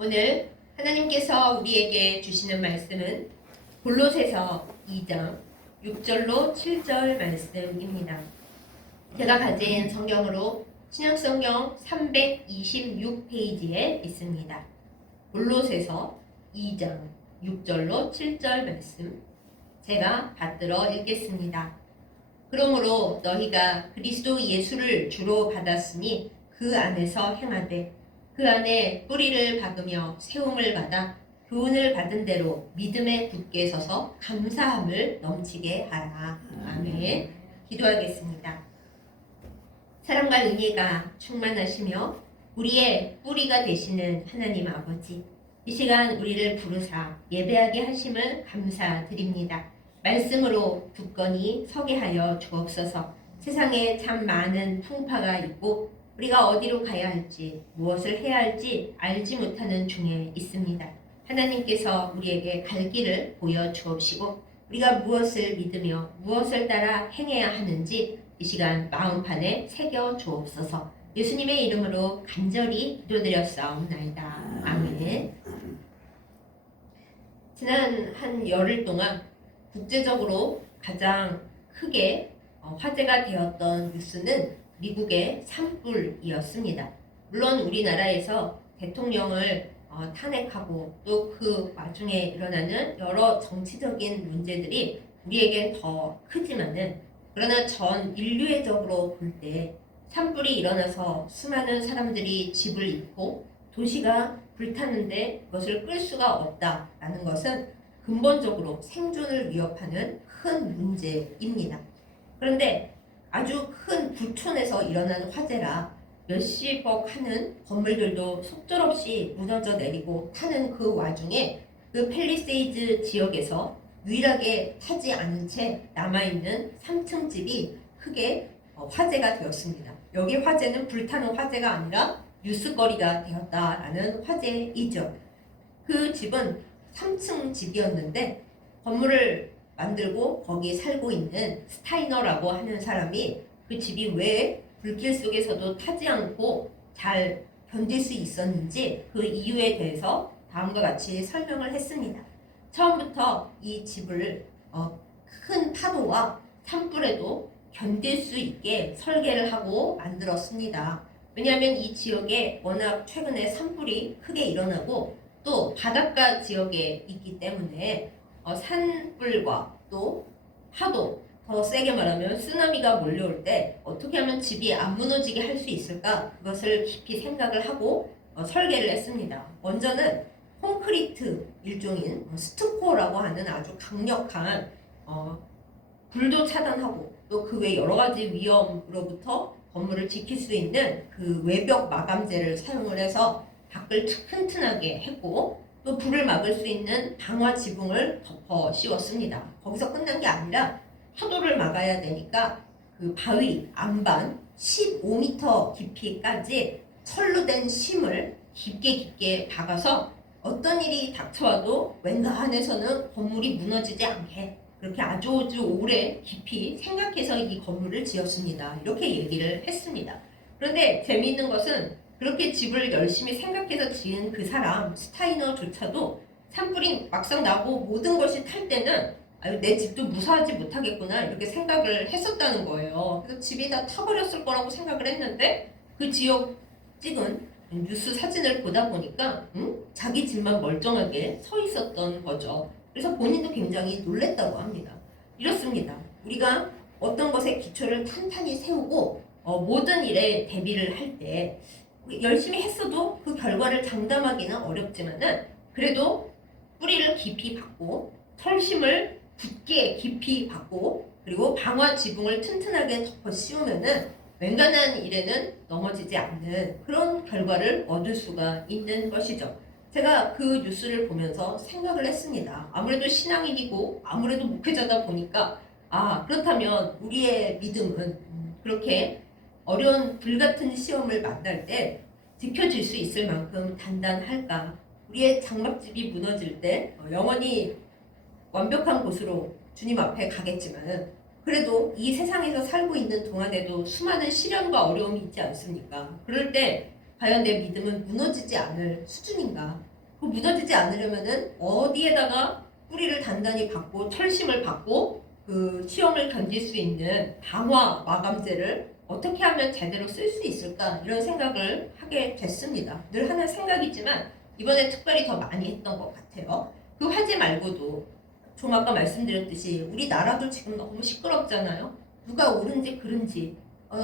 오늘 하나님께서 우리에게 주시는 말씀은 골로새서 2장 6절로 7절 말씀입니다. 제가 가진 성경으로 신약성경 326페이지에 있습니다. 골로새서 2장 6절로 7절 말씀 제가 받들어 읽겠습니다. 그러므로 너희가 그리스도 예수를 주로 받았으니 그 안에서 행하되 그 안에 뿌리를 박으며 세움을 받아 교훈을 받은 대로 믿음에 굳게 서서 감사함을 넘치게 하라. 아멘. 기도하겠습니다. 사랑과 은혜가 충만하시며 우리의 뿌리가 되시는 하나님 아버지, 이 시간 우리를 부르사 예배하게 하심을 감사드립니다. 말씀으로 굳건히 서게 하여 주옵소서. 세상에 참 많은 풍파가 있고 우리가 어디로 가야 할지 무엇을 해야 할지 알지 못하는 중에 있습니다. 하나님께서 우리에게 갈 길을 보여주옵시고 우리가 무엇을 믿으며 무엇을 따라 행해야 하는지 이 시간 마음판에 새겨 주옵소서. 예수님의 이름으로 간절히 기도드렸사옵나이다. 아멘. 지난 한 열흘 동안 국제적으로 가장 크게 화제가 되었던 뉴스는 미국의 산불이었습니다. 물론 우리나라에서 대통령을 탄핵하고 또 그 와중에 일어나는 여러 정치적인 문제들이 우리에겐 더 크지만은 그러나 전 인류애적으로 볼 때 산불이 일어나서 수많은 사람들이 집을 잃고 도시가 불탔는데 그것을 끌 수가 없다라는 것은 근본적으로 생존을 위협하는 큰 문제입니다. 그런데 아주 큰 부촌에서 일어난 화재라 몇십억 하는 건물들도 속절없이 무너져 내리고 타는 그 와중에 그 팰리세이드 지역에서 유일하게 타지 않은 채 남아있는 3층 집이 크게 화재가 되었습니다. 여기 화재는 불타는 화재가 아니라 뉴스거리가 되었다라는 화재이죠. 그 집은 3층 집이었는데 건물을 만들고 거기 살고 있는 스타이너라고 하는 사람이 그 집이 왜 불길 속에서도 타지 않고 잘 견딜 수 있었는지 그 이유에 대해서 다음과 같이 설명을 했습니다. 처음부터 이 집을 큰 파도와 산불에도 견딜 수 있게 설계를 하고 만들었습니다. 왜냐하면 이 지역에 워낙 최근에 산불이 크게 일어나고 또 바닷가 지역에 있기 때문에 산불과 또 파도, 더 세게 말하면 쓰나미가 몰려올 때 어떻게 하면 집이 안 무너지게 할 수 있을까? 그것을 깊이 생각을 하고 설계를 했습니다. 먼저는 콘크리트 일종인 스투코라고 하는 아주 강력한 불도 차단하고 또 그 외 여러 가지 위험으로부터 건물을 지킬 수 있는 그 외벽 마감재를 사용을 해서 밖을 튼튼하게 했고 또 불을 막을 수 있는 방화 지붕을 덮어 씌웠습니다. 거기서 끝난 게 아니라 파도를 막아야 되니까 그 바위 안반 15m 깊이까지 철로 된 심을 깊게 박아서 어떤 일이 닥쳐와도 웬간해서는 건물이 무너지지 않게 그렇게 아주 오래 깊이 생각해서 이 건물을 지었습니다. 이렇게 얘기를 했습니다. 그런데 재미있는 것은 그렇게 집을 열심히 생각해서 지은 그 사람 스타이너조차도 산불이 막상 나고 모든 것이 탈 때는 아유, 내 집도 무사하지 못하겠구나 이렇게 생각을 했었다는 거예요. 그래서 집이 다 타버렸을 거라고 생각을 했는데 그 지역 찍은 뉴스 사진을 보다 보니까 자기 집만 멀쩡하게 서 있었던 거죠. 그래서 본인도 굉장히 놀랬다고 합니다. 이렇습니다. 우리가 어떤 것에 기초를 탄탄히 세우고 모든 일에 대비를 할 때 열심히 했어도 그 결과를 장담하기는 어렵지만은 그래도 뿌리를 깊이 박고 털심을 굳게 깊이 박고 그리고 방화 지붕을 튼튼하게 덮어 씌우면은 웬간한 일에는 넘어지지 않는 그런 결과를 얻을 수가 있는 것이죠. 제가 그 뉴스를 보면서 생각을 했습니다. 아무래도 신앙인이고 아무래도 목회자다 보니까 그렇다면 우리의 믿음은 그렇게 어려운 불같은 시험을 만날 때 지켜질 수 있을 만큼 단단할까? 우리의 장막집이 무너질 때 영원히 완벽한 곳으로 주님 앞에 가겠지만 그래도 이 세상에서 살고 있는 동안에도 수많은 시련과 어려움이 있지 않습니까? 그럴 때 과연 내 믿음은 무너지지 않을 수준인가? 그 무너지지 않으려면은 어디에다가 뿌리를 단단히 박고 철심을 받고 그 시험을 견딜 수 있는 방화 마감재를 어떻게 하면 제대로 쓸 수 있을까? 이런 생각을 하게 됐습니다. 늘 하는 생각이지만 이번에 특별히 더 많이 했던 것 같아요. 그 화재 말고도 좀 아까 말씀드렸듯이 우리나라도 지금 너무 시끄럽잖아요. 누가 옳은지 그른지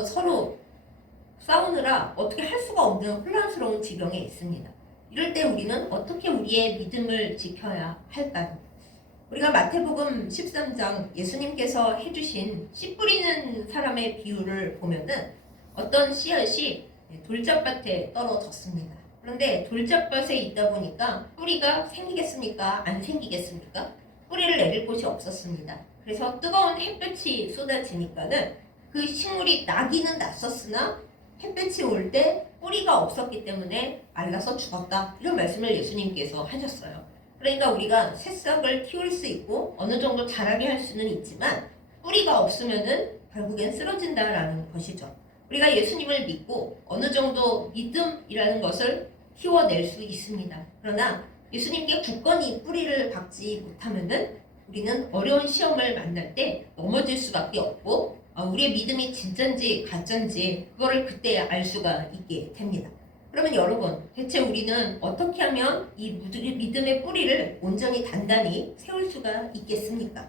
서로 싸우느라 어떻게 할 수가 없는 혼란스러운 지경에 있습니다. 이럴 때 우리는 어떻게 우리의 믿음을 지켜야 할까요? 우리가 마태복음 13장 예수님께서 해주신 씨 뿌리는 사람의 비유를 보면은 어떤 씨앗이 돌짝밭에 떨어졌습니다. 그런데 돌짝밭에 있다 보니까 뿌리가 생기겠습니까? 안 생기겠습니까? 뿌리를 내릴 곳이 없었습니다. 그래서 뜨거운 햇볕이 쏟아지니까는 그 식물이 나기는 났었으나 햇볕이 올 때 뿌리가 없었기 때문에 말라서 죽었다. 이런 말씀을 예수님께서 하셨어요. 그러니까 우리가 새싹을 키울 수 있고 어느 정도 자라게 할 수는 있지만 뿌리가 없으면은 결국엔 쓰러진다라는 것이죠. 우리가 예수님을 믿고 어느 정도 믿음이라는 것을 키워낼 수 있습니다. 그러나 예수님께 굳건히 뿌리를 박지 못하면은 우리는 어려운 시험을 만날 때 넘어질 수밖에 없고 우리의 믿음이 진짠지 가짠지 그거를 그때 알 수가 있게 됩니다. 그러면 여러분, 대체 우리는 어떻게 하면 이 믿음의 뿌리를 온전히 단단히 세울 수가 있겠습니까?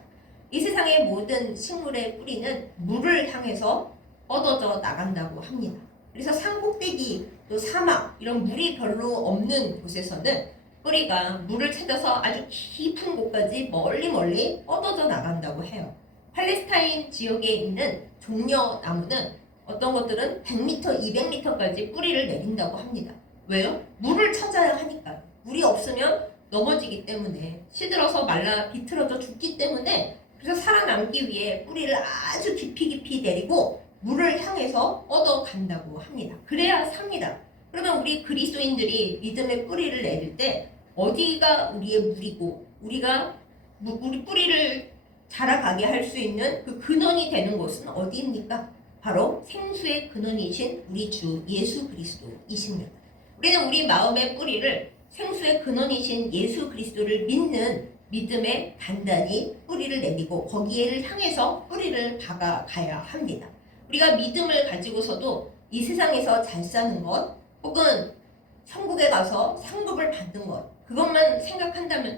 이 세상의 모든 식물의 뿌리는 물을 향해서 뻗어져 나간다고 합니다. 그래서 산꼭대기, 또 사막, 이런 물이 별로 없는 곳에서는 뿌리가 물을 찾아서 아주 깊은 곳까지 멀리 뻗어져 나간다고 해요. 팔레스타인 지역에 있는 종려나무는 어떤 것들은 100m, 200m까지 뿌리를 내린다고 합니다. 왜요? 물을 찾아야 하니까요. 물이 없으면 넘어지기 때문에 시들어서 말라 비틀어져 죽기 때문에 그래서 살아남기 위해 뿌리를 아주 깊이 내리고 물을 향해서 뻗어간다고 합니다. 그래야 삽니다. 그러면 우리 그리스도인들이 믿음의 뿌리를 내릴 때 어디가 우리의 물이고 우리가 우리 뿌리를 자라가게 할 수 있는 그 근원이 되는 곳은 어디입니까? 바로 생수의 근원이신 우리 주 예수 그리스도이십니다. 우리는 우리 마음의 뿌리를 생수의 근원이신 예수 그리스도를 믿는 믿음에 단단히 뿌리를 내리고 거기에를 향해서 뿌리를 박아가야 합니다. 우리가 믿음을 가지고서도 이 세상에서 잘 사는 것 혹은 천국에 가서 상급을 받는 것 그것만 생각한다면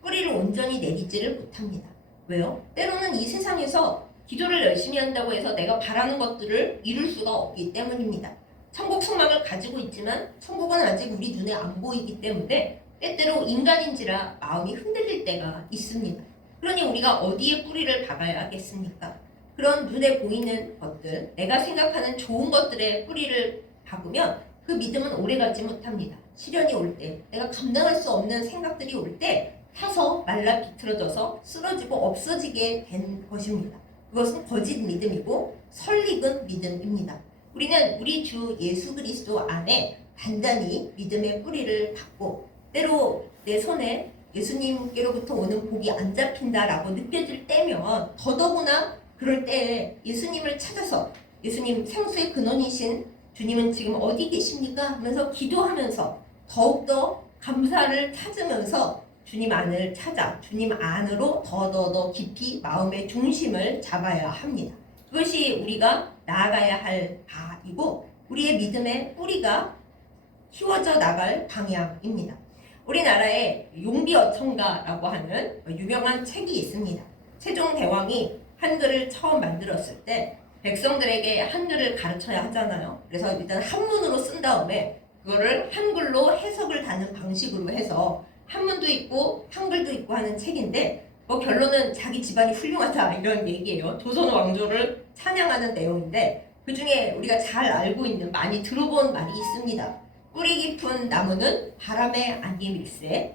뿌리를 온전히 내리지를 못합니다. 왜요? 때로는 이 세상에서 기도를 열심히 한다고 해서 내가 바라는 것들을 이룰 수가 없기 때문입니다. 천국 소망을 가지고 있지만 천국은 아직 우리 눈에 안 보이기 때문에 때때로 인간인지라 마음이 흔들릴 때가 있습니다. 그러니 우리가 어디에 뿌리를 박아야 하겠습니까? 그런 눈에 보이는 것들, 내가 생각하는 좋은 것들에 뿌리를 박으면 그 믿음은 오래가지 못합니다. 시련이 올 때, 내가 감당할 수 없는 생각들이 올 때 타서 말라 비틀어져서 쓰러지고 없어지게 된 것입니다. 그것은 거짓 믿음이고 설익은 믿음입니다. 우리는 우리 주 예수 그리스도 안에 단단히 믿음의 뿌리를 박고 때로 내 손에 예수님께로부터 오는 복이 안 잡힌다라고 느껴질 때면 더더구나 그럴 때에 예수님을 찾아서 예수님 생수의 근원이신 주님은 지금 어디 계십니까? 하면서 기도하면서 더욱더 감사를 찾으면서 주님 안을 찾아 주님 안으로 더 깊이 마음의 중심을 잡아야 합니다. 그것이 우리가 나아가야 할 바이고 우리의 믿음의 뿌리가 키워져 나갈 방향입니다. 우리나라에 용비어천가라고 하는 유명한 책이 있습니다. 세종대왕이 한글을 처음 만들었을 때 백성들에게 한글을 가르쳐야 하잖아요. 그래서 일단 한문으로 쓴 다음에 그거를 한글로 해석을 다는 방식으로 해서 한문도 있고 한글도 있고 하는 책인데 결론은 자기 집안이 훌륭하다 이런 얘기예요. 조선 왕조를 찬양하는 내용인데 그 중에 우리가 잘 알고 있는 많이 들어본 말이 있습니다. 뿌리 깊은 나무는 바람에 안김일세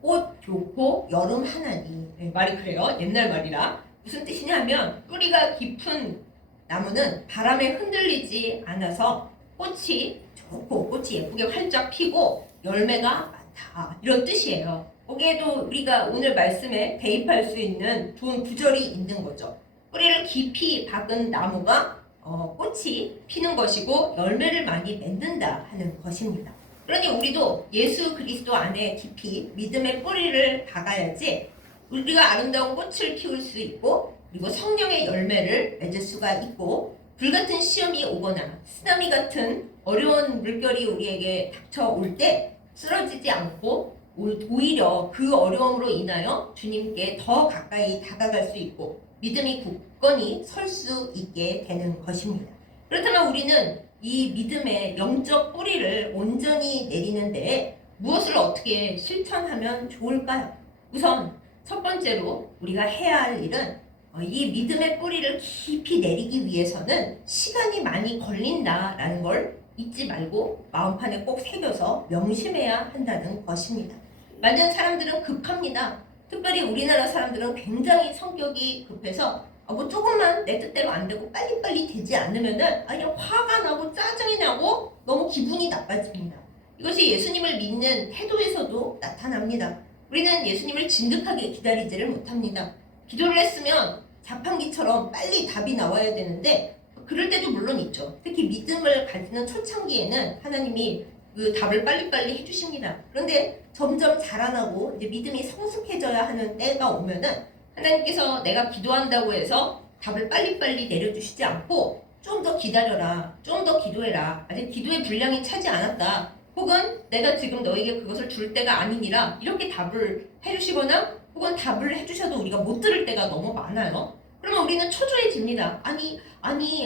꽃 좋고 여름 하나니 말이 그래요. 옛날 말이라 무슨 뜻이냐면 뿌리가 깊은 나무는 바람에 흔들리지 않아서 꽃이 좋고 꽃이 예쁘게 활짝 피고 열매가 많다 이런 뜻이에요. 거기에도 우리가 오늘 말씀에 대입할 수 있는 좋은 구절이 있는 거죠. 뿌리를 깊이 박은 나무가 꽃이 피는 것이고 열매를 많이 맺는다 하는 것입니다. 그러니 우리도 예수 그리스도 안에 깊이 믿음의 뿌리를 박아야지 우리가 아름다운 꽃을 키울 수 있고 그리고 성령의 열매를 맺을 수가 있고 불같은 시험이 오거나 쓰나미 같은 어려운 물결이 우리에게 닥쳐올 때 쓰러지지 않고 오히려 그 어려움으로 인하여 주님께 더 가까이 다가갈 수 있고 믿음이 굳건히 설 수 있게 되는 것입니다. 그렇다면 우리는 이 믿음의 영적 뿌리를 온전히 내리는데 무엇을 어떻게 실천하면 좋을까요? 우선 첫 번째로 우리가 해야 할 일은 이 믿음의 뿌리를 깊이 내리기 위해서는 시간이 많이 걸린다라는 걸 잊지 말고 마음판에 꼭 새겨서 명심해야 한다는 것입니다. 많은 사람들은 급합니다. 특별히 우리나라 사람들은 굉장히 성격이 급해서 뭐 조금만 내 뜻대로 안 되고 빨리빨리 되지 않으면은 그냥 화가 나고 짜증이 나고 너무 기분이 나빠집니다. 이것이 예수님을 믿는 태도에서도 나타납니다. 우리는 예수님을 진득하게 기다리지를 못합니다. 기도를 했으면 자판기처럼 빨리 답이 나와야 되는데 그럴 때도 물론 있죠. 특히 믿음을 가지는 초창기에는 하나님이 그 답을 빨리빨리 해주십니다. 그런데 점점 자라나고 이제 믿음이 성숙해져야 하는 때가 오면은 하나님께서 내가 기도한다고 해서 답을 빨리빨리 내려주시지 않고 좀 더 기다려라, 좀 더 기도해라, 아직 기도의 분량이 차지 않았다, 혹은 내가 지금 너에게 그것을 줄 때가 아니니라 이렇게 답을 해주시거나 혹은 답을 해주셔도 우리가 못 들을 때가 너무 많아요. 그러면 우리는 초조해집니다. 아니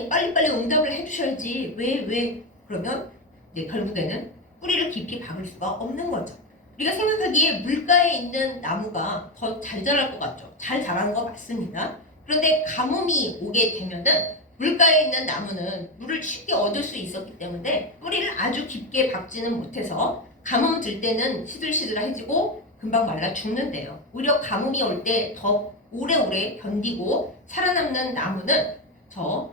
빨리빨리 응답을 해주셔야지 왜 그러면 이제 결국에는 뿌리를 깊이 박을 수가 없는 거죠. 우리가 생각하기에 물가에 있는 나무가 더 잘 자랄 것 같죠. 잘 자라는 거 맞습니다. 그런데 가뭄이 오게 되면은 물가에 있는 나무는 물을 쉽게 얻을 수 있었기 때문에 뿌리를 아주 깊게 박지는 못해서 가뭄 들 때는 시들시들해지고 금방 말라 죽는데요. 오히려 가뭄이 올 때 더 오래오래 견디고 살아남는 나무는 저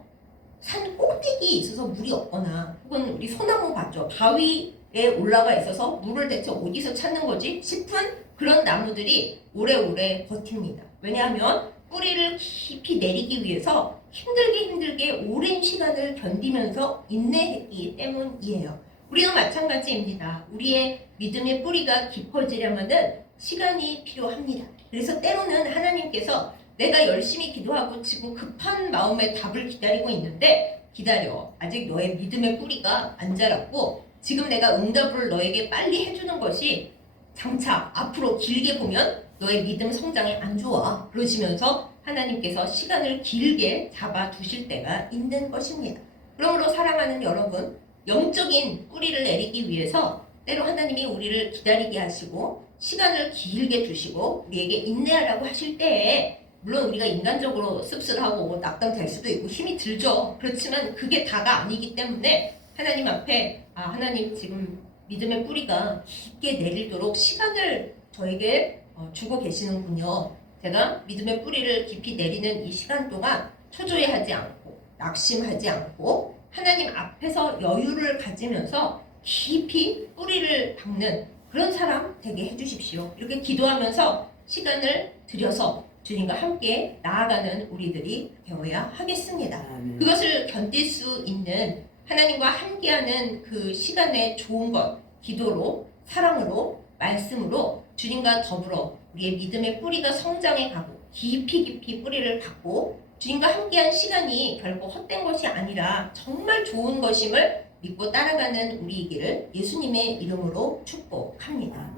산 꼭대기에 있어서 물이 없거나 혹은 우리 소나무 봤죠? 바위에 올라가 있어서 물을 대체 어디서 찾는 거지 싶은 그런 나무들이 오래오래 버팁니다. 왜냐하면 뿌리를 깊이 내리기 위해서 힘들게 오랜 시간을 견디면서 인내했기 때문이에요. 우리도 마찬가지입니다. 우리의 믿음의 뿌리가 깊어지려면은 시간이 필요합니다. 그래서 때로는 하나님께서 내가 열심히 기도하고 지금 급한 마음에 답을 기다리고 있는데 기다려. 아직 너의 믿음의 뿌리가 안 자랐고 지금 내가 응답을 너에게 빨리 해주는 것이 장차 앞으로 길게 보면 너의 믿음 성장이 안 좋아. 그러시면서 하나님께서 시간을 길게 잡아두실 때가 있는 것입니다. 그러므로 사랑하는 여러분, 영적인 뿌리를 내리기 위해서 때로 하나님이 우리를 기다리게 하시고 시간을 길게 주시고 우리에게 인내하라고 하실 때에 물론 우리가 인간적으로 씁쓸하고 낙담될 수도 있고 힘이 들죠. 그렇지만 그게 다가 아니기 때문에 하나님 앞에 하나님 지금 믿음의 뿌리가 깊게 내리도록 시간을 저에게 주고 계시는군요. 제가 믿음의 뿌리를 깊이 내리는 이 시간 동안 초조해하지 않고 낙심하지 않고 하나님 앞에서 여유를 가지면서 깊이 뿌리를 박는 그런 사람 되게 해주십시오. 이렇게 기도하면서 시간을 들여서 주님과 함께 나아가는 우리들이 되어야 하겠습니다. 그것을 견딜 수 있는 하나님과 함께하는 그 시간의 좋은 것, 기도로, 사랑으로, 말씀으로 주님과 더불어 우리의 믿음의 뿌리가 성장해 가고 깊이 뿌리를 박고 주님과 함께한 시간이 결코 헛된 것이 아니라 정말 좋은 것임을 믿고 따라가는 우리이기를 예수님의 이름으로 축복합니다.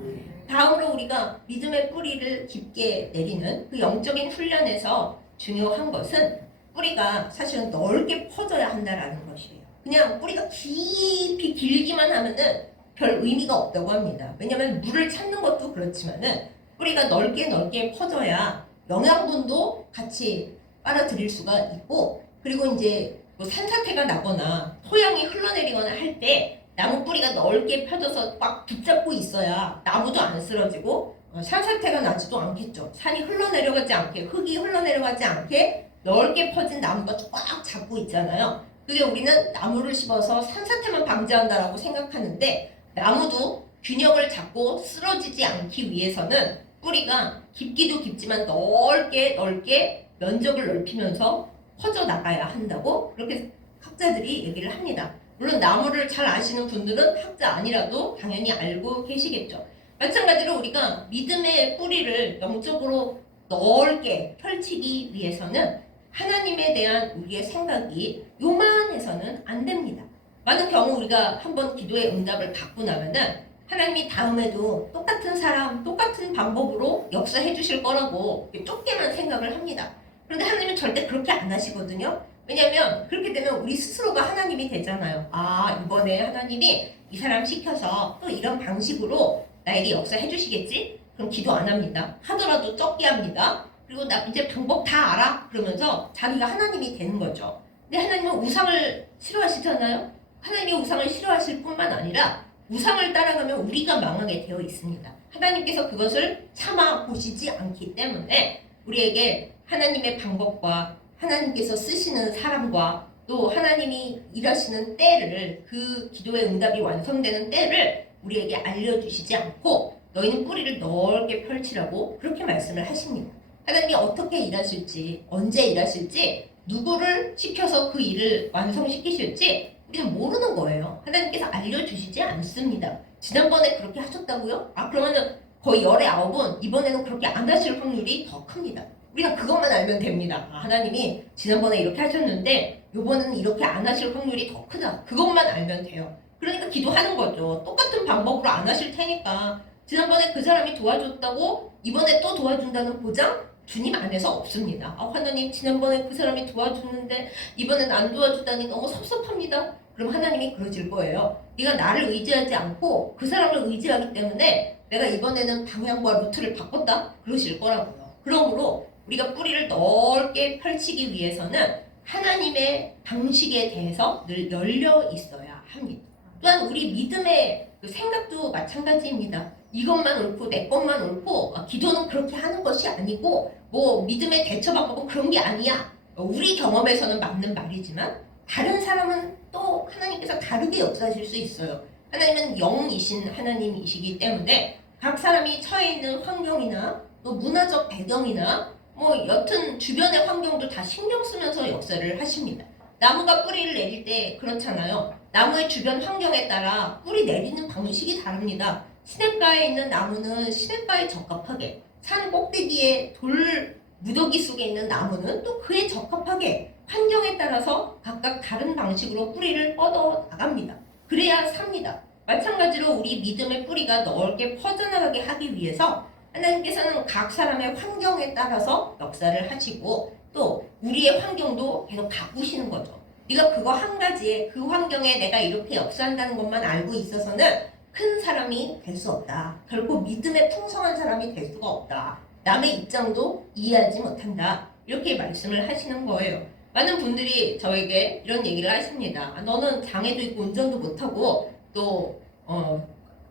다음으로 우리가 믿음의 뿌리를 깊게 내리는 그 영적인 훈련에서 중요한 것은 뿌리가 사실은 넓게 퍼져야 한다라는 것이에요. 그냥 뿌리가 깊이 길기만 하면은 별 의미가 없다고 합니다. 왜냐하면 물을 찾는 것도 그렇지만은 뿌리가 넓게 퍼져야 영양분도 같이 빨아들일 수가 있고 그리고 이제 뭐 산사태가 나거나 토양이 흘러내리거나 할 때 나무 뿌리가 넓게 펴져서 꽉 붙잡고 있어야 나무도 안 쓰러지고 산사태가 나지도 않겠죠. 산이 흘러내려가지 않게 흙이 흘러내려가지 않게 넓게 퍼진 나무가 꽉 잡고 있잖아요. 그게 우리는 나무를 심어서 산사태만 방지한다라고 생각하는데 나무도 균형을 잡고 쓰러지지 않기 위해서는 뿌리가 깊기도 깊지만 넓게 면적을 넓히면서 퍼져 나가야 한다고 그렇게 학자들이 얘기를 합니다. 물론 나무를 잘 아시는 분들은 학자 아니라도 당연히 알고 계시겠죠. 마찬가지로 우리가 믿음의 뿌리를 영적으로 넓게 펼치기 위해서는 하나님에 대한 우리의 생각이 요만해서는 안 됩니다. 많은 경우 우리가 한번 기도의 응답을 받고 나면은 하나님이 다음에도 똑같은 사람, 똑같은 방법으로 역사해 주실 거라고 좁게만 생각을 합니다. 그런데 하나님은 절대 그렇게 안 하시거든요. 왜냐하면 그렇게 되면 우리 스스로가 하나님이 되잖아요. 아, 이번에 하나님이 이 사람 시켜서 또 이런 방식으로 나에게 역사해 주시겠지? 그럼 기도 안 합니다. 하더라도 적게 합니다. 그리고 나 이제 방법 다 알아? 그러면서 자기가 하나님이 되는 거죠. 근데 하나님은 우상을 싫어하시잖아요. 하나님이 우상을 싫어하실 뿐만 아니라 우상을 따라가면 우리가 망하게 되어 있습니다. 하나님께서 그것을 참아 보시지 않기 때문에 우리에게 하나님의 방법과 하나님께서 쓰시는 사람과 또 하나님이 일하시는 때를, 그 기도의 응답이 완성되는 때를 우리에게 알려주시지 않고 너희는 뿌리를 넓게 펼치라고 그렇게 말씀을 하십니다. 하나님이 어떻게 일하실지, 언제 일하실지, 누구를 시켜서 그 일을 완성시키실지 우리는 모르는 거예요. 하나님께서 알려주시지 않습니다. 지난번에 그렇게 하셨다고요? 아, 그러면은 거의 열의 9은 이번에는 그렇게 안 하실 확률이 더 큽니다. 우리는 그것만 알면 됩니다. 아, 하나님이 지난번에 이렇게 하셨는데 이번에는 이렇게 안 하실 확률이 더 크다. 그것만 알면 돼요. 그러니까 기도하는 거죠. 똑같은 방법으로 안 하실 테니까 지난번에 그 사람이 도와줬다고 이번에 또 도와준다는 보장? 주님 안에서 없습니다. 아, 하나님 지난번에 그 사람이 도와줬는데 이번엔 안 도와주다니 너무 섭섭합니다. 그럼 하나님이 그러실 거예요. 네가 나를 의지하지 않고 그 사람을 의지하기 때문에 내가 이번에는 방향과 루트를 바꿨다? 그러실 거라고요. 그러므로 우리가 뿌리를 넓게 펼치기 위해서는 하나님의 방식에 대해서 늘 열려 있어야 합니다. 또한 우리 믿음의 생각도 마찬가지입니다. 이것만 옳고 내 것만 옳고 기도는 그렇게 하는 것이 아니고 뭐 믿음의 대처 방법은 그런 게 아니야. 우리 경험에서는 맞는 말이지만 다른 사람은 또 하나님께서 다르게 역사하실 수 있어요. 하나님은 영이신 하나님이시기 때문에 각 사람이 처해 있는 환경이나 또 문화적 배경이나 뭐 여튼 주변의 환경도 다 신경 쓰면서 역사를 하십니다. 나무가 뿌리를 내릴 때 그렇잖아요. 나무의 주변 환경에 따라 뿌리 내리는 방식이 다릅니다. 시냇가에 있는 나무는 시냇가에 적합하게, 산 꼭대기에 돌 무더기 속에 있는 나무는 또 그에 적합하게 환경에 따라서 각각 다른 방식으로 뿌리를 뻗어 나갑니다. 그래야 삽니다. 마찬가지로 우리 믿음의 뿌리가 넓게 퍼져나가게 하기 위해서 하나님께서는 각 사람의 환경에 따라서 역사를 하시고 또 우리의 환경도 계속 바꾸시는 거죠. 네가 그거 한 가지에 그 환경에 내가 이렇게 역사한다는 것만 알고 있어서는 큰 사람이 될 수 없다. 결코 믿음에 풍성한 사람이 될 수가 없다. 남의 입장도 이해하지 못한다. 이렇게 말씀을 하시는 거예요. 많은 분들이 저에게 이런 얘기를 하십니다. 너는 장애도 있고 운전도 못하고 또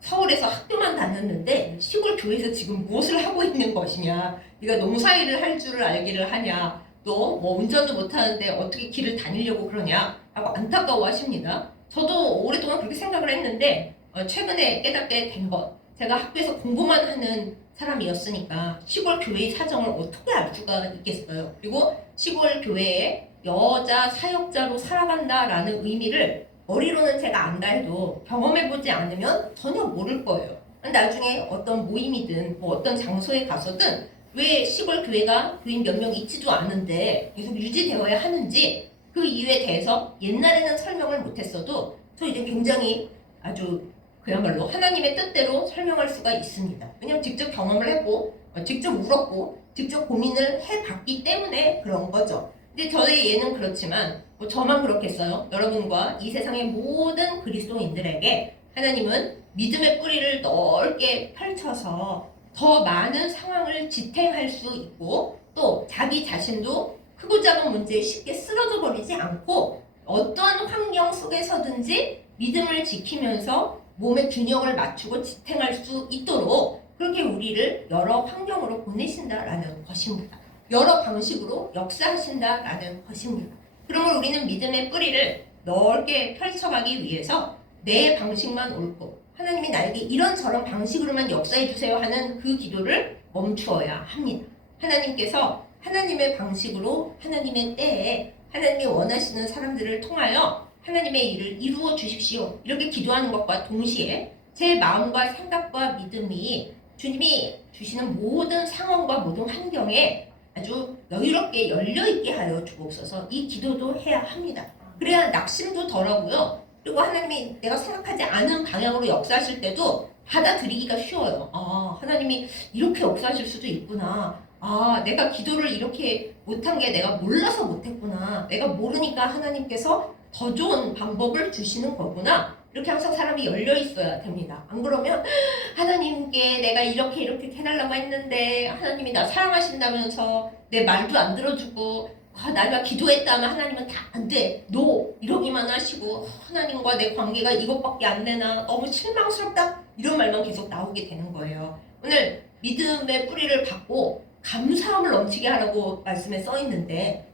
서울에서 학교만 다녔는데 시골 교회에서 지금 무엇을 하고 있는 것이냐. 네가 농사일을 할 줄을 알기를 하냐. 또 뭐 운전도 못하는데 어떻게 길을 다니려고 그러냐. 라고 안타까워 하십니다. 저도 오랫동안 그렇게 생각을 했는데 최근에 깨닫게 된 것. 제가 학교에서 공부만 하는 사람이었으니까 시골 교회의 사정을 어떻게 알 수가 있겠어요. 그리고 시골 교회에 여자 사역자로 살아간다라는 의미를 머리로는 제가 안다 해도 경험해보지 않으면 전혀 모를 거예요. 나중에 어떤 모임이든 뭐 어떤 장소에 가서든 왜 시골 교회가 교인 몇 명 있지도 않은데 계속 유지되어야 하는지 그 이유에 대해서 옛날에는 설명을 못했어도 저 이제 굉장히 아주 그야말로 하나님의 뜻대로 설명할 수가 있습니다. 왜냐하면 직접 경험을 했고 직접 울었고 직접 고민을 해봤기 때문에 그런 거죠. 근데 저의 예는 그렇지만 뭐 저만 그렇겠어요. 여러분과 이 세상의 모든 그리스도인들에게 하나님은 믿음의 뿌리를 넓게 펼쳐서 더 많은 상황을 지탱할 수 있고 또 자기 자신도 크고 작은 문제에 쉽게 쓰러져 버리지 않고 어떤 환경 속에서든지 믿음을 지키면서 몸의 균형을 맞추고 지탱할 수 있도록 그렇게 우리를 여러 환경으로 보내신다라는 것입니다. 여러 방식으로 역사하신다라는 것입니다. 그러면 우리는 믿음의 뿌리를 넓게 펼쳐가기 위해서 내 방식만 옳고 하나님이 나에게 이런저런 방식으로만 역사해 주세요 하는 그 기도를 멈추어야 합니다. 하나님께서 하나님의 방식으로 하나님의 때에 하나님이 원하시는 사람들을 통하여 하나님의 일을 이루어 주십시오. 이렇게 기도하는 것과 동시에 제 마음과 생각과 믿음이 주님이 주시는 모든 상황과 모든 환경에 아주 여유롭게 열려있게 하여 주옵소서. 이 기도도 해야 합니다. 그래야 낙심도 덜하고요. 그리고 하나님이 내가 생각하지 않은 방향으로 역사하실 때도 받아들이기가 쉬워요. 아, 하나님이 이렇게 역사하실 수도 있구나. 아, 내가 기도를 이렇게 못한 게 내가 몰라서 못했구나. 내가 모르니까 하나님께서 더 좋은 방법을 주시는 거구나. 이렇게 항상 사람이 열려 있어야 됩니다. 안 그러면 하나님께 내가 이렇게 해달라고 했는데 하나님이 나 사랑하신다면서 내 말도 안 들어주고 내가 기도했다 하면 하나님은 다 안 돼. 노! 이러기만 하시고 하나님과 내 관계가 이것밖에 안 되나 너무 실망스럽다. 이런 말만 계속 나오게 되는 거예요. 오늘 믿음의 뿌리를 받고 감사함을 넘치게 하라고 말씀에 써 있는데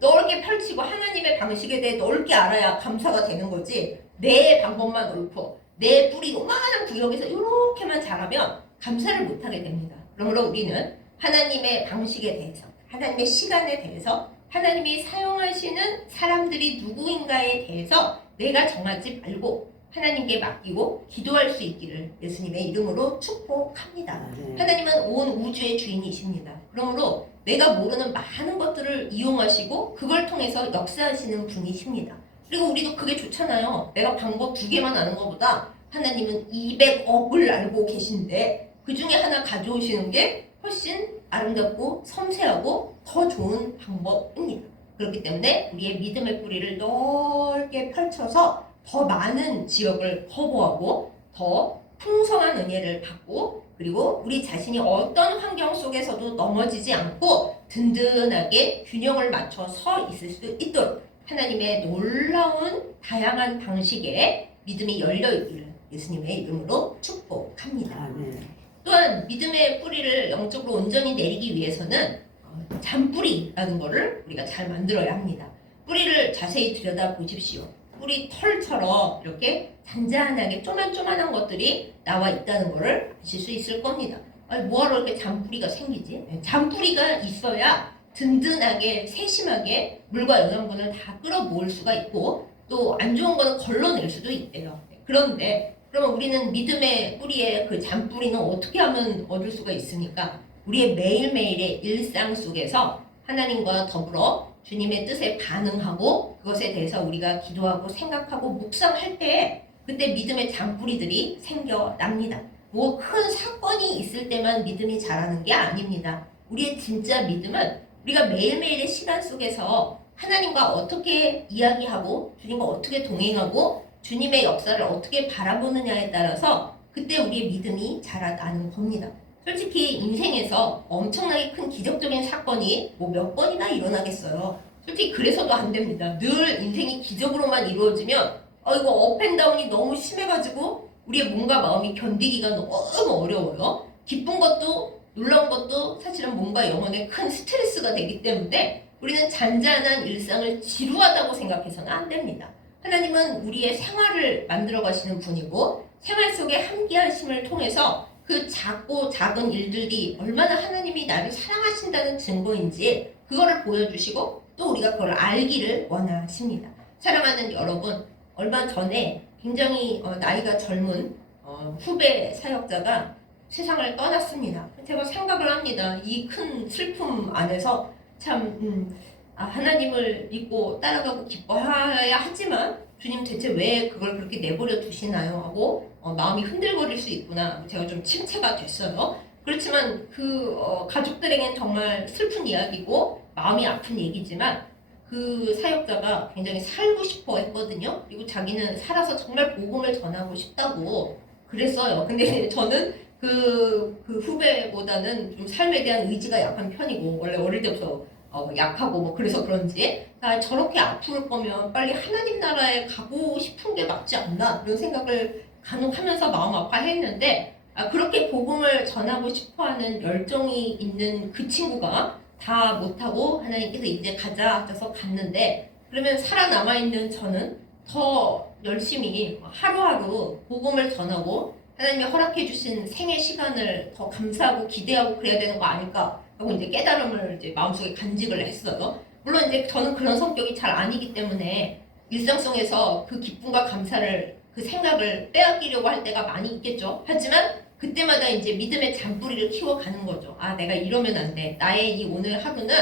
넓게 펼치고 하나님의 방식에 대해 넓게 알아야 감사가 되는 거지. 내 방법만 옳고 내 뿌리 요만한 구역에서 이렇게만 잘하면 감사를 못하게 됩니다. 그러므로 우리는 하나님의 방식에 대해서, 하나님의 시간에 대해서, 하나님이 사용하시는 사람들이 누구인가에 대해서 내가 정하지 말고 하나님께 맡기고 기도할 수 있기를 예수님의 이름으로 축복합니다. 하나님은 온 우주의 주인이십니다. 그러므로 내가 모르는 많은 것들을 이용하시고 그걸 통해서 역사하시는 분이십니다. 그리고 우리도 그게 좋잖아요. 내가 방법 2개만 아는 것보다 하나님은 200억을 알고 계신데 그 중에 하나 가져오시는 게 훨씬 아름답고 섬세하고 더 좋은 방법입니다. 그렇기 때문에 우리의 믿음의 뿌리를 넓게 펼쳐서 더 많은 지역을 커버하고 더 풍성한 은혜를 받고 그리고 우리 자신이 어떤 환경 속에서도 넘어지지 않고 든든하게 균형을 맞춰 서 있을 수 있도록 하나님의 놀라운 다양한 방식의 믿음이 열려있기를 예수님의 이름으로 축복합니다. 아멘. 또한 믿음의 뿌리를 영적으로 온전히 내리기 위해서는 잔뿌리라는 것을 우리가 잘 만들어야 합니다. 뿌리를 자세히 들여다보십시오. 뿌리 털처럼 이렇게 잔잔하게 쪼만쪼만한 것들이 나와 있다는 것을 아실 수 있을 겁니다. 뭐하러 이렇게 잔뿌리가 생기지? 잔뿌리가 있어야 든든하게 세심하게 물과 영양분을 다 끌어모을 수가 있고 또 안 좋은 거는 걸러낼 수도 있대요. 그런데 그러면 우리는 믿음의 뿌리의 그 잔뿌리는 어떻게 하면 얻을 수가 있습니까? 우리의 매일매일의 일상 속에서 하나님과 더불어 주님의 뜻에 반응하고 그것에 대해서 우리가 기도하고 생각하고 묵상할 때 그때 믿음의 잔뿌리들이 생겨납니다. 뭐 큰 사건이 있을 때만 믿음이 자라는 게 아닙니다. 우리의 진짜 믿음은 우리가 매일매일의 시간 속에서 하나님과 어떻게 이야기하고 주님과 어떻게 동행하고 주님의 역사를 어떻게 바라보느냐에 따라서 그때 우리의 믿음이 자라나는 겁니다. 솔직히 인생에서 엄청나게 큰 기적적인 사건이 뭐 몇 번이나 일어나겠어요. 솔직히 그래서도 안 됩니다. 늘 인생이 기적으로만 이루어지면 이거 업앤다운이 너무 심해가지고 우리의 몸과 마음이 견디기가 너무 어려워요. 기쁜 것도 놀라운 것도 사실은 몸과 영혼에 큰 스트레스가 되기 때문에 우리는 잔잔한 일상을 지루하다고 생각해서는 안 됩니다. 하나님은 우리의 생활을 만들어 가시는 분이고 생활 속에 함께 하심을 통해서 그 작고 작은 일들이 얼마나 하나님이 나를 사랑하신다는 증거인지 그거를 보여주시고 또 우리가 그걸 알기를 원하십니다. 사랑하는 여러분, 얼마 전에 굉장히 나이가 젊은 후배 사역자가 세상을 떠났습니다. 제가 생각을 합니다. 이 큰 슬픔 안에서 참 하나님을 믿고 따라가고 기뻐해야 하지만 주님 대체 왜 그걸 그렇게 내버려 두시나요? 하고 마음이 흔들거릴 수 있구나. 제가 좀 침체가 됐어요. 그렇지만 그 가족들에겐 정말 슬픈 이야기고 마음이 아픈 얘기지만 그 사역자가 굉장히 살고 싶어 했거든요. 그리고 자기는 살아서 정말 복음을 전하고 싶다고 그랬어요. 근데 저는 그 후배보다는 좀 삶에 대한 의지가 약한 편이고 원래 어릴 때부터 약하고 뭐 그래서 그런지 저렇게 아플 거면 빨리 하나님 나라에 가고 싶은 게 맞지 않나 이런 생각을 간혹 하면서 마음 아파했는데 그렇게 복음을 전하고 싶어하는 열정이 있는 그 친구가 다 못하고 하나님께서 이제 가자 하셔서 갔는데 그러면 살아남아있는 저는 더 열심히 하루하루 복음을 전하고 하나님이 허락해 주신 생애 시간을 더 감사하고 기대하고 그래야 되는 거 아닐까 하고 이제 깨달음을 이제 마음속에 간직을 했어요. 물론 이제 저는 그런 성격이 잘 아니기 때문에 일상 속에서 그 기쁨과 감사를 그 생각을 빼앗기려고 할 때가 많이 있겠죠. 하지만 그때마다 이제 믿음의 잔뿌리를 키워가는 거죠. 아, 내가 이러면 안 돼. 나의 이 오늘 하루는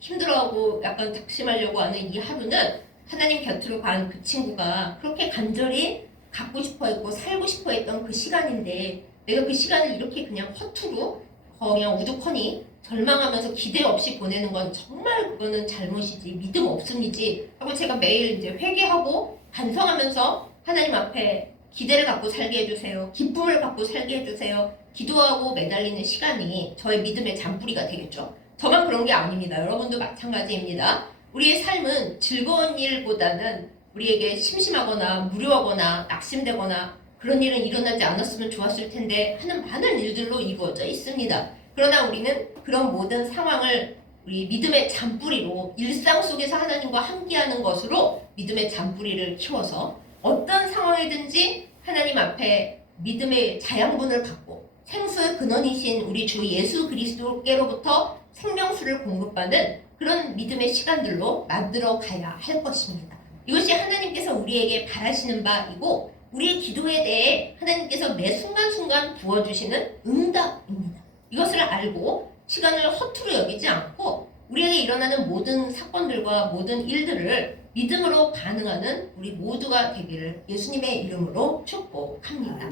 힘들어하고 약간 작심하려고 하는 이 하루는 하나님 곁으로 간 그 친구가 그렇게 간절히 갖고 싶어 했고 살고 싶어 했던 그 시간인데 내가 그 시간을 이렇게 그냥 허투루 그냥 우두커니 절망하면서 기대 없이 보내는 건 정말 그거는 잘못이지 믿음 없음이지 하고 제가 매일 이제 회개하고 반성하면서 하나님 앞에 기대를 갖고 살게 해주세요. 기쁨을 갖고 살게 해주세요. 기도하고 매달리는 시간이 저의 믿음의 잔뿌리가 되겠죠. 저만 그런 게 아닙니다. 여러분도 마찬가지입니다. 우리의 삶은 즐거운 일보다는 우리에게 심심하거나 무료하거나 낙심되거나 그런 일은 일어나지 않았으면 좋았을 텐데 하는 많은 일들로 이루어져 있습니다. 그러나 우리는 그런 모든 상황을 우리 믿음의 잔뿌리로 일상 속에서 하나님과 함께하는 것으로 믿음의 잔뿌리를 키워서 어떤 상황이든지 하나님 앞에 믿음의 자양분을 갖고 생수의 근원이신 우리 주 예수 그리스도께로부터 생명수를 공급받는 그런 믿음의 시간들로 만들어 가야 할 것입니다. 이것이 하나님께서 우리에게 바라시는 바이고 우리의 기도에 대해 하나님께서 매 순간순간 부어주시는 응답입니다. 이것을 알고 시간을 허투루 여기지 않고 우리에게 일어나는 모든 사건들과 모든 일들을 믿음으로 반응하는 우리 모두가 되기를 예수님의 이름으로 축복합니다.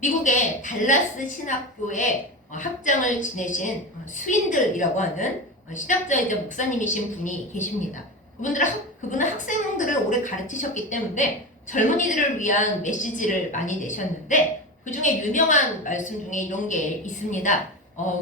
미국의 달라스 신학교의 학장을 지내신 스윈들이라고 하는 신학자이자 목사님이신 분이 계십니다. 그분은 학생들을 오래 가르치셨기 때문에 젊은이들을 위한 메시지를 많이 내셨는데 그 중에 유명한 말씀 중에 이런 게 있습니다.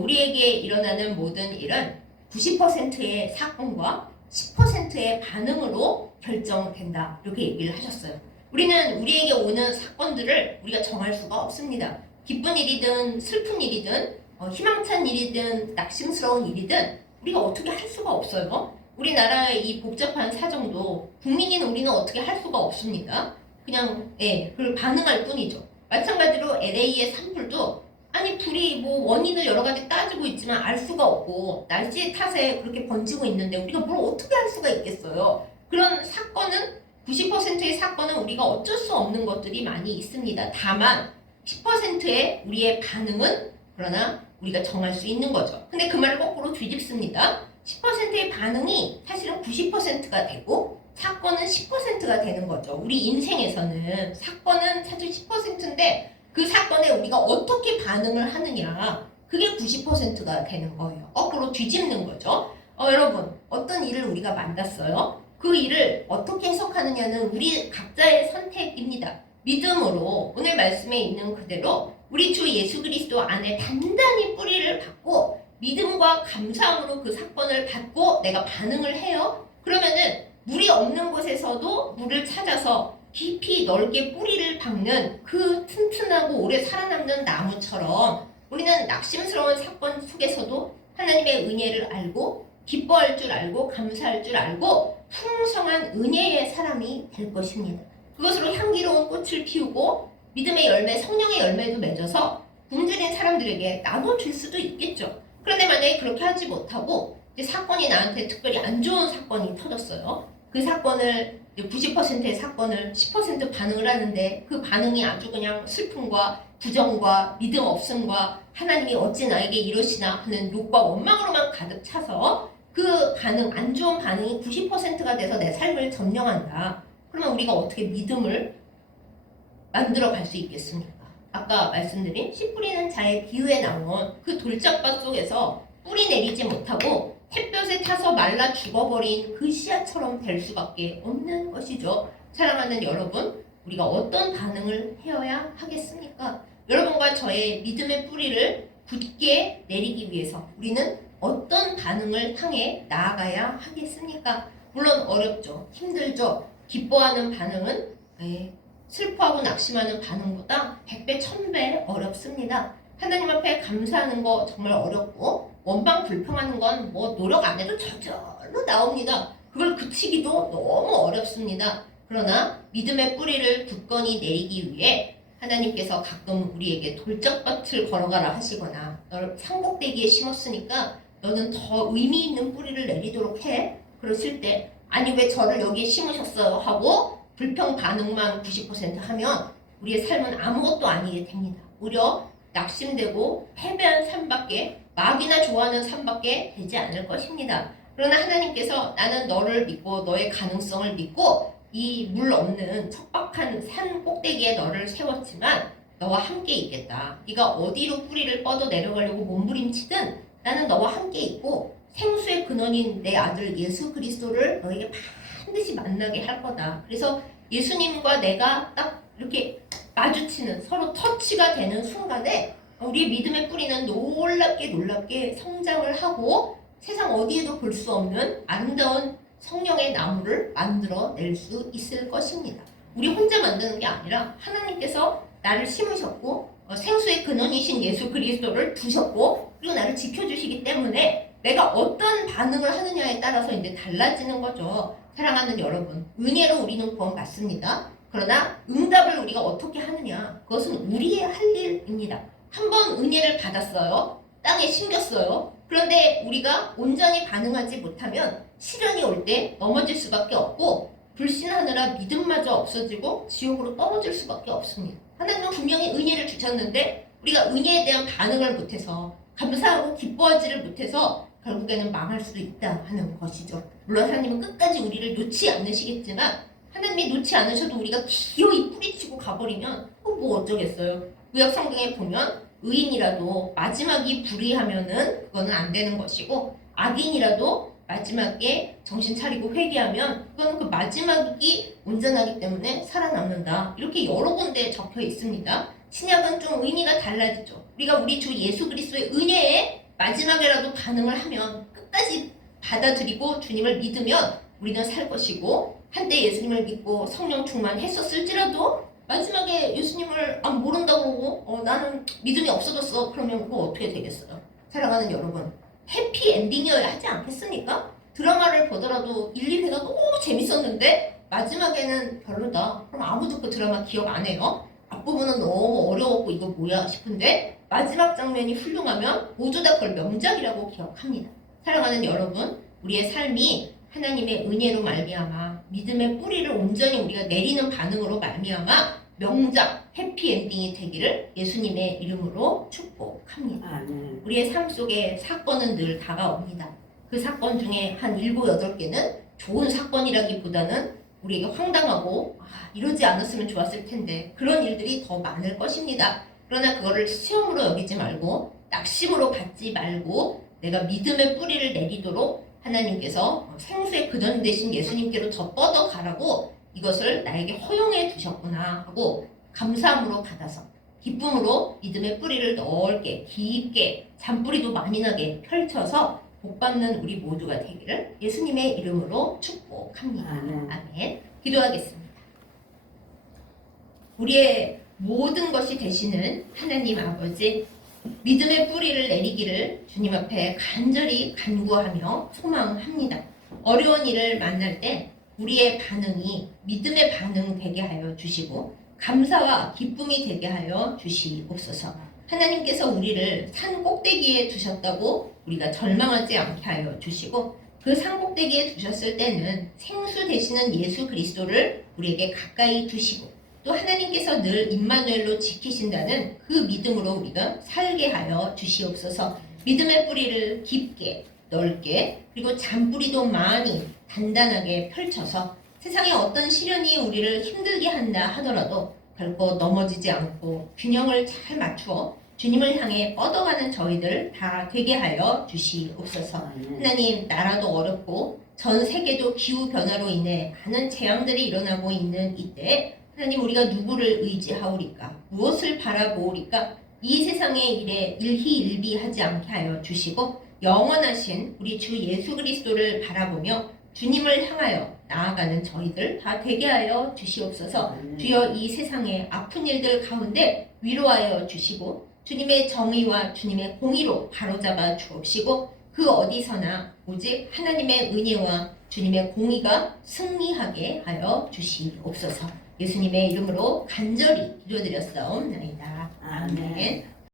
우리에게 일어나는 모든 일은 90%의 사건과 10%의 반응으로 결정된다. 이렇게 얘기를 하셨어요. 우리는 우리에게 오는 사건들을 우리가 정할 수가 없습니다. 기쁜 일이든 슬픈 일이든 희망찬 일이든 낙심스러운 일이든 우리가 어떻게 할 수가 없어요. 우리나라의 이 복잡한 사정도 국민인 우리는 어떻게 할 수가 없습니다. 그냥 그걸 반응할 뿐이죠. 마찬가지로 LA의 산불도 아니 불이 뭐 원인을 여러 가지 따지고 있지만 알 수가 없고 날씨 탓에 그렇게 번지고 있는데 우리가 뭘 어떻게 할 수가 있겠어요. 그런 사건은 90%의 사건은 우리가 어쩔 수 없는 것들이 많이 있습니다. 다만 10%의 우리의 반응은 그러나 우리가 정할 수 있는 거죠. 근데 그 말을 거꾸로 뒤집습니다. 10%의 반응이 사실은 90%가 되고 사건은 10%가 되는 거죠. 우리 인생에서는 사건은 사실 10%인데 그 사건에 우리가 어떻게 반응을 하느냐 그게 90%가 되는 거예요. 거꾸로 뒤집는 거죠. 여러분 어떤 일을 우리가 만났어요. 그 일을 어떻게 해석하느냐는 우리 각자의 선택입니다. 믿음으로 오늘 말씀에 있는 그대로 우리 주 예수 그리스도 안에 단단히 뿌리를 받고 믿음과 감사함으로 그 사건을 받고 내가 반응을 해요. 그러면은 물이 없는 곳에서도 물을 찾아서 깊이 넓게 뿌리를 박는 그 튼튼하고 오래 살아남는 나무처럼 우리는 낙심스러운 사건 속에서도 하나님의 은혜를 알고 기뻐할 줄 알고 감사할 줄 알고 풍성한 은혜의 사람이 될 것입니다. 그것으로 향기로운 꽃을 피우고 믿음의 열매, 성령의 열매도 맺어서 굶주린 사람들에게 나눠줄 수도 있겠죠. 그런데 만약에 그렇게 하지 못하고 이제 사건이 나한테 특별히 안 좋은 사건이 터졌어요. 그 사건을 90%의 사건을 10% 반응을 하는데 그 반응이 아주 그냥 슬픔과 부정과 믿음 없음과 하나님이 어찌 나에게 이러시나 하는 욕과 원망으로만 가득 차서 그 반응, 안 좋은 반응이 90%가 돼서 내 삶을 점령한다. 그러면 우리가 어떻게 믿음을 만들어 갈 수 있겠습니까? 아까 말씀드린 씨 뿌리는 자의 비유에 나온 그 돌짝밭 속에서 뿌리 내리지 못하고 햇볕에 타서 말라 죽어버린 그 씨앗처럼 될 수밖에 없는 것이죠. 사랑하는 여러분, 우리가 어떤 반응을 해야 하겠습니까? 여러분과 저의 믿음의 뿌리를 굳게 내리기 위해서 우리는 어떤 반응을 향해 나아가야 하겠습니까? 물론 어렵죠. 힘들죠. 기뻐하는 반응은 슬퍼하고 낙심하는 반응보다 100배, 1000배 어렵습니다. 하나님 앞에 감사하는 거 정말 어렵고 원망 불평하는 건 뭐 노력 안 해도 저절로 나옵니다. 그걸 그치기도 너무 어렵습니다. 그러나 믿음의 뿌리를 굳건히 내리기 위해 하나님께서 가끔 우리에게 돌짝밭을 걸어가라 하시거나 너를 산꼭대기에 심었으니까 너는 더 의미 있는 뿌리를 내리도록 해 그러실 때 아니 왜 저를 여기에 심으셨어요? 하고 불평 반응만 90% 하면 우리의 삶은 아무것도 아니게 됩니다. 오히려 낙심되고 패배한 삶밖에 마귀나 좋아하는 삶밖에 되지 않을 것입니다. 그러나 하나님께서 나는 너를 믿고 너의 가능성을 믿고 이 물 없는 척박한 산 꼭대기에 너를 세웠지만 너와 함께 있겠다. 네가 어디로 뿌리를 뻗어 내려가려고 몸부림치든 나는 너와 함께 있고 생수의 근원인 내 아들 예수 그리스도를 너에게 반드시 만나게 할 거다. 그래서 예수님과 내가 딱 이렇게 마주치는 서로 터치가 되는 순간에 우리의 믿음의 뿌리는 놀랍게 성장을 하고 세상 어디에도 볼 수 없는 아름다운 성령의 나무를 만들어낼 수 있을 것입니다. 우리 혼자 만드는 게 아니라 하나님께서 나를 심으셨고 생수의 근원이신 예수 그리스도를 두셨고 그리고 나를 지켜주시기 때문에 내가 어떤 반응을 하느냐에 따라서 이제 달라지는 거죠. 사랑하는 여러분, 은혜로 우리는 구원받습니다. 그러나 응답을 우리가 어떻게 하느냐, 그것은 우리의 할 일입니다. 한번 은혜를 받았어요. 땅에 심겼어요. 그런데 우리가 온전히 반응하지 못하면 시련이 올 때 넘어질 수밖에 없고 불신하느라 믿음마저 없어지고 지옥으로 떨어질 수밖에 없습니다. 하나님은 분명히 은혜를 주셨는데 우리가 은혜에 대한 반응을 못해서 감사하고 기뻐하지를 못해서 결국에는 망할 수도 있다 하는 것이죠. 물론 하나님은 끝까지 우리를 놓지 않으시겠지만 하나님이 놓지 않으셔도 우리가 기어이 뿌리치고 가버리면 뭐 어쩌겠어요. 구약 성경에 보면 의인이라도 마지막이 불의하면은 그거는 안 되는 것이고 악인이라도 마지막에 정신 차리고 회개하면 그거는 그 마지막이 온전하기 때문에 살아남는다. 이렇게 여러 군데에 적혀 있습니다. 신약은 좀 의미가 달라지죠. 우리가 우리 주 예수 그리스도의 은혜에 마지막에라도 반응을 하면 끝까지 받아들이고 주님을 믿으면 우리는 살 것이고 한때 예수님을 믿고 성령 충만했었을지라도 마지막에 예수님을 모른다고 그러고 나는 믿음이 없어졌어. 그러면 그거 어떻게 되겠어요? 사랑하는 여러분, 해피엔딩이어야 하지 않겠습니까? 드라마를 보더라도 1, 2회가 너무 재밌었는데 마지막에는 별로다. 그럼 아무도 그 드라마 기억 안 해요. 앞부분은 너무 어려웠고 이거 뭐야 싶은데 마지막 장면이 훌륭하면 모두 다 그걸 명작이라고 기억합니다. 사랑하는 여러분, 우리의 삶이 하나님의 은혜로 말미암아 믿음의 뿌리를 온전히 우리가 내리는 반응으로 말미암아 명작 해피엔딩이 되기를 예수님의 이름으로 축복합니다. 우리의 삶 속에 사건은 늘 다가옵니다. 그 사건 중에 한 7, 8개는 좋은 사건이라기보다는 우리에게 황당하고 이러지 않았으면 좋았을 텐데 그런 일들이 더 많을 것입니다. 그러나 그거를 시험으로 여기지 말고 낙심으로 받지 말고 내가 믿음의 뿌리를 내리도록 하나님께서 생수의 근원 되신 예수님께로 더 뻗어가라고 이것을 나에게 허용해 두셨구나 하고 감사함으로 받아서 기쁨으로 믿음의 뿌리를 넓게 깊게 잔뿌리도 많이 나게 펼쳐서 복받는 우리 모두가 되기를 예수님의 이름으로 축복합니다. 아멘. 기도하겠습니다. 우리의 모든 것이 되시는 하나님 아버지, 믿음의 뿌리를 내리기를 주님 앞에 간절히 간구하며 소망합니다. 어려운 일을 만날 때 우리의 반응이 믿음의 반응 되게 하여 주시고 감사와 기쁨이 되게 하여 주시옵소서. 하나님께서 우리를 산 꼭대기에 두셨다고 우리가 절망하지 않게 하여 주시고 그 산 꼭대기에 두셨을 때는 생수 되시는 예수 그리스도를 우리에게 가까이 두시고 또 하나님께서 늘 임마누엘로 지키신다는 그 믿음으로 우리가 살게 하여 주시옵소서. 믿음의 뿌리를 깊게 넓게 그리고 잔뿌리도 많이 단단하게 펼쳐서 세상에 어떤 시련이 우리를 힘들게 한다 하더라도 결코 넘어지지 않고 균형을 잘 맞추어 주님을 향해 뻗어가는 저희들 다 되게 하여 주시옵소서. 하나님, 나라도 어렵고 전 세계도 기후변화로 인해 많은 재앙들이 일어나고 있는 이때 하나님, 우리가 누구를 의지하오리까? 무엇을 바라보오리까? 이 세상의 일에 일희일비하지 않게 하여 주시고 영원하신 우리 주 예수 그리스도를 바라보며 주님을 향하여 나아가는 저희들 다 되게 하여 주시옵소서. 주여, 이 세상의 아픈 일들 가운데 위로하여 주시고 주님의 정의와 주님의 공의로 바로잡아 주옵시고 그 어디서나 오직 하나님의 은혜와 주님의 공의가 승리하게 하여 주시옵소서. 예수님의 이름으로 간절히 기도드렸사옵나이다. 아멘.